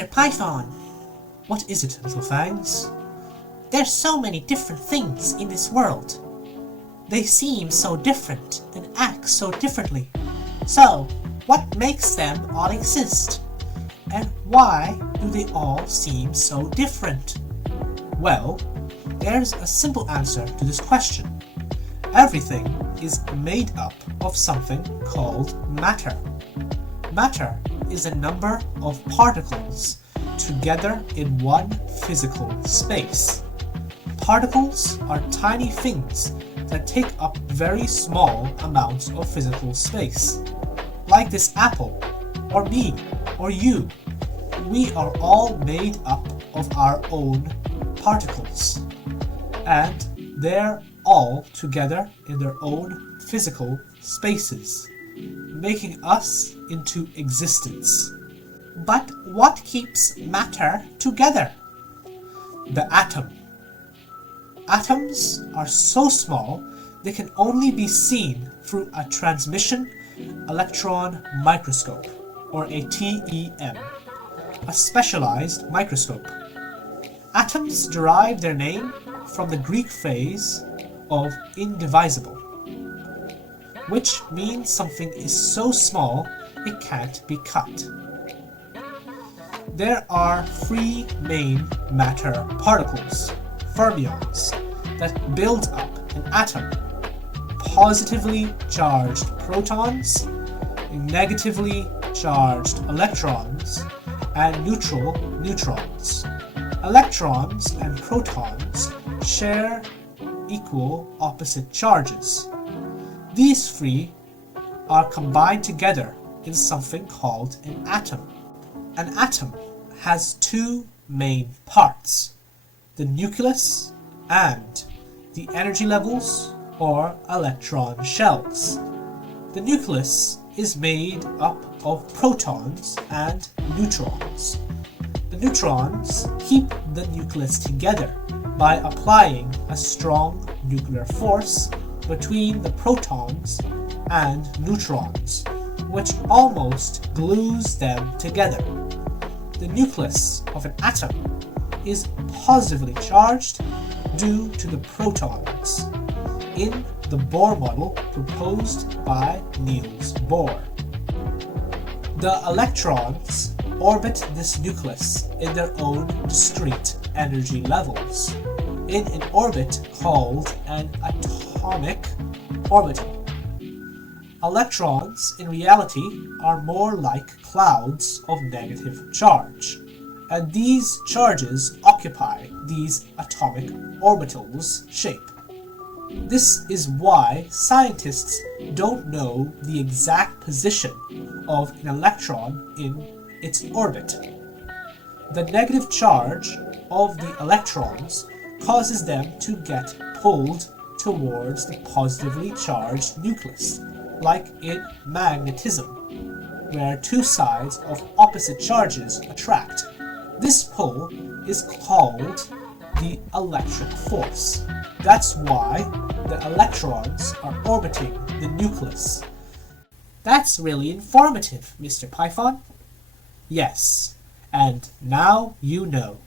Mr. Python. What is it, little Fangs? There's so many different things in this world. They seem so different and act so differently. So, what makes them all exist? And why do they all seem so different? Well, there's a simple answer to this question. Everything is made up of something called matter. Matter is a number of particles together in one physical space. Particles are tiny things that take up very small amounts of physical space. Like this apple, or me, or you. We are all made up of our own particles. And they're all together in their own physical spaces, making us into existence. But what keeps matter together? The atom. Atoms are so small they can only be seen through a transmission electron microscope, or a TEM, a specialized microscope. Atoms derive their name from the Greek phrase of indivisible, which means something is so small it can't be cut. There are three main matter particles, fermions, that build up an atom: positively charged protons, negatively charged electrons, and neutral neutrons. Electrons and protons share equal opposite charges. These three are combined together in something called an atom. An atom has two main parts: the nucleus and the energy levels, or electron shells. The nucleus is made up of protons and neutrons. The neutrons keep the nucleus together by applying a strong nuclear force between the protons and neutrons, which almost glues them together. The nucleus of an atom is positively charged due to the protons in the Bohr model proposed by Niels Bohr. The electrons orbit this nucleus in their own discrete energy levels, in an orbit called an atomic orbital. Electrons, in reality, are more like clouds of negative charge, and these charges occupy these atomic orbitals' shape. This is why scientists don't know the exact position of an electron in its orbit. The negative charge of the electrons causes them to get pulled towards the positively charged nucleus, like in magnetism, where two sides of opposite charges attract. This pull is called the electric force. That's why the electrons are orbiting the nucleus. That's really informative, Mr. Python. Yes, and now you know.